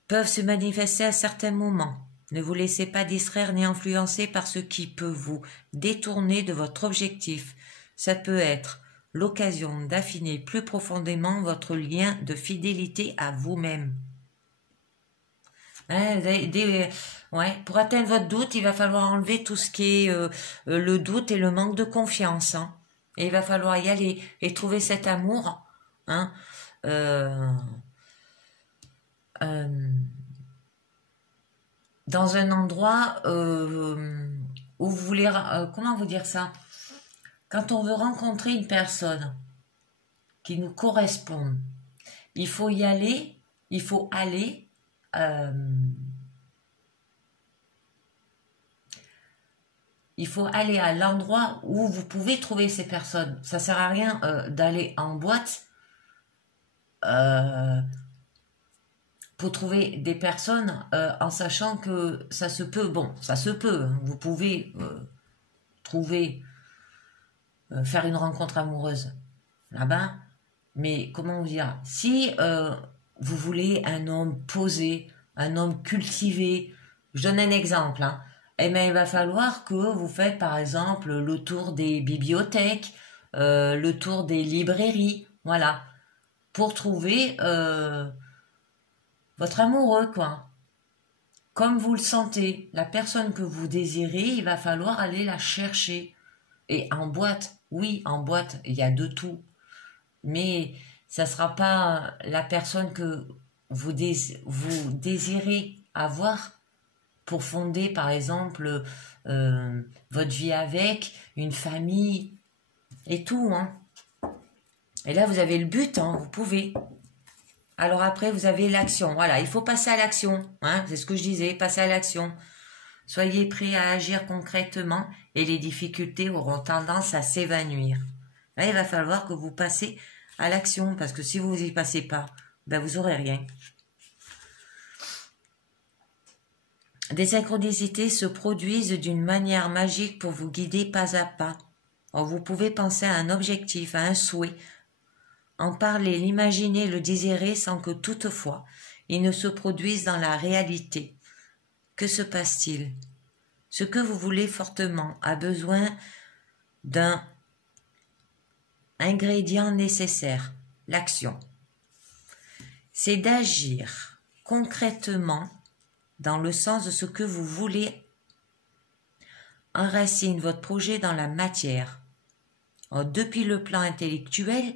peuvent se manifester à certains moments. Ne vous laissez pas distraire ni influencer par ce qui peut vous détourner de votre objectif. Ça peut être l'occasion d'affiner plus profondément votre lien de fidélité à vous-même. Hein, pour atteindre votre doute, il va falloir enlever tout ce qui est le doute et le manque de confiance. Hein. Et il va falloir y aller et trouver cet amour. Hein, dans un endroit où vous voulez... comment vous dire ça? Quand on veut rencontrer une personne qui nous correspond, il faut y aller, il faut aller à l'endroit où vous pouvez trouver ces personnes. Ça sert à rien d'aller en boîte pour trouver des personnes en sachant que ça se peut. Bon, ça se peut. Hein. Vous pouvez faire une rencontre amoureuse là-bas. Mais comment vous dire, si vous voulez un homme posé, un homme cultivé, je donne un exemple, hein, eh bien, il va falloir que vous faites par exemple le tour des bibliothèques, le tour des librairies, voilà, pour trouver votre amoureux, quoi. Comme vous le sentez, la personne que vous désirez, il va falloir aller la chercher. Et en boîte, oui, en boîte, il y a de tout. Mais ça ne sera pas la personne que vous désirez avoir pour fonder, par exemple, votre vie avec, une famille et tout. Hein. Et là, vous avez le but, hein, vous pouvez. Alors après, vous avez l'action. Voilà, il faut passer à l'action. Hein, c'est ce que je disais, passer à l'action. Soyez prêts à agir concrètement et les difficultés auront tendance à s'évanouir. Là, il va falloir que vous passiez à l'action, parce que si vous n'y passez pas, ben vous n'aurez rien. Des synchronicités se produisent d'une manière magique pour vous guider pas à pas. Or, vous pouvez penser à un objectif, à un souhait, en parler, l'imaginer, le désirer sans que toutefois il ne se produise dans la réalité. Que se passe-t-il? Ce que vous voulez fortement a besoin d'un ingrédient nécessaire, l'action. C'est d'agir concrètement dans le sens de ce que vous voulez. Enracine votre projet dans la matière. Or, depuis le plan intellectuel,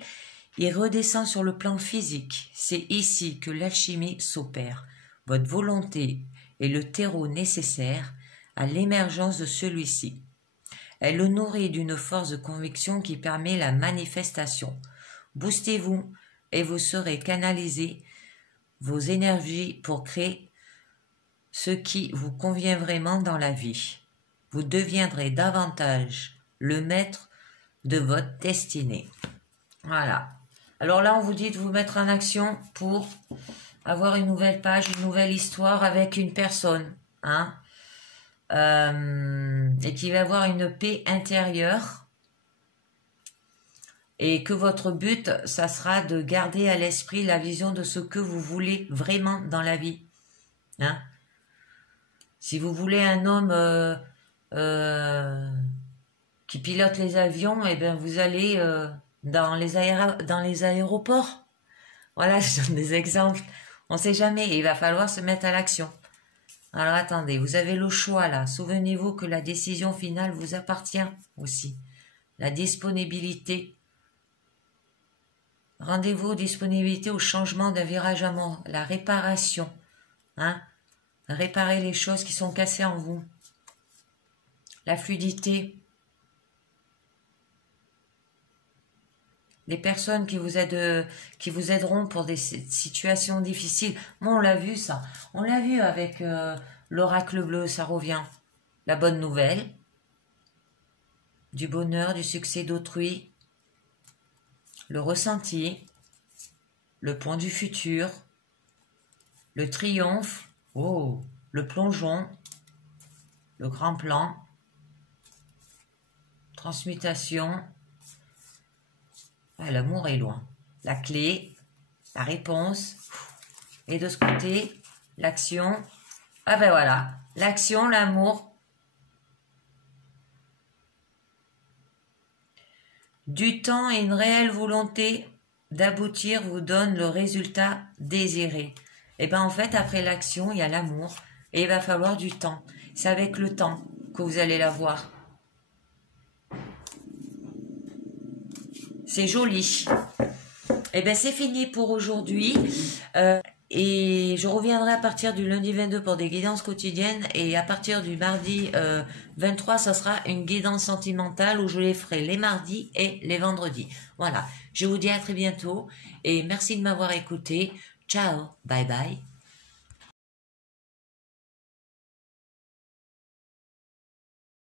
il redescend sur le plan physique. C'est ici que l'alchimie s'opère. Votre volonté est le terreau nécessaire à l'émergence de celui-ci. Elle le nourrit d'une force de conviction qui permet la manifestation. Boostez-vous, et vous saurez canaliser vos énergies pour créer ce qui vous convient vraiment dans la vie. Vous deviendrez davantage le maître de votre destinée. Voilà. Alors là, on vous dit de vous mettre en action pour avoir une nouvelle page, une nouvelle histoire avec une personne, hein, et qui va avoir une paix intérieure, et que votre but, ça sera de garder à l'esprit la vision de ce que vous voulez vraiment dans la vie, hein. Si vous voulez un homme qui pilote les avions, eh bien vous allez dans les aéroports. Voilà, je donne des exemples. On ne sait jamais, il va falloir se mettre à l'action. Alors attendez, vous avez le choix là. Souvenez-vous que la décision finale vous appartient aussi. La disponibilité. Rendez-vous disponibilité au changement d'un virage à mort. La réparation. Hein? Réparer les choses qui sont cassées en vous. La fluidité. Des personnes qui vous aideront pour des situations difficiles. Moi, on l'a vu ça. On l'a vu avec l'oracle bleu, ça revient. La bonne nouvelle, du bonheur, du succès d'autrui, le ressenti, le point du futur, le triomphe, oh, le plongeon, le grand plan, transmutation. Ah, l'amour est loin. La clé, la réponse. Et de ce côté, l'action. Ah ben voilà, l'action, l'amour. Du temps et une réelle volonté d'aboutir vous donne le résultat désiré. Et ben en fait, après l'action, il y a l'amour. Et il va falloir du temps. C'est avec le temps que vous allez l'avoir. C'est joli. Et bien c'est fini pour aujourd'hui. Et je reviendrai à partir du lundi 22 pour des guidances quotidiennes. Et à partir du mardi 23, ça sera une guidance sentimentale où je les ferai les mardis et les vendredis. Voilà. Je vous dis à très bientôt. Et merci de m'avoir écouté. Ciao. Bye bye.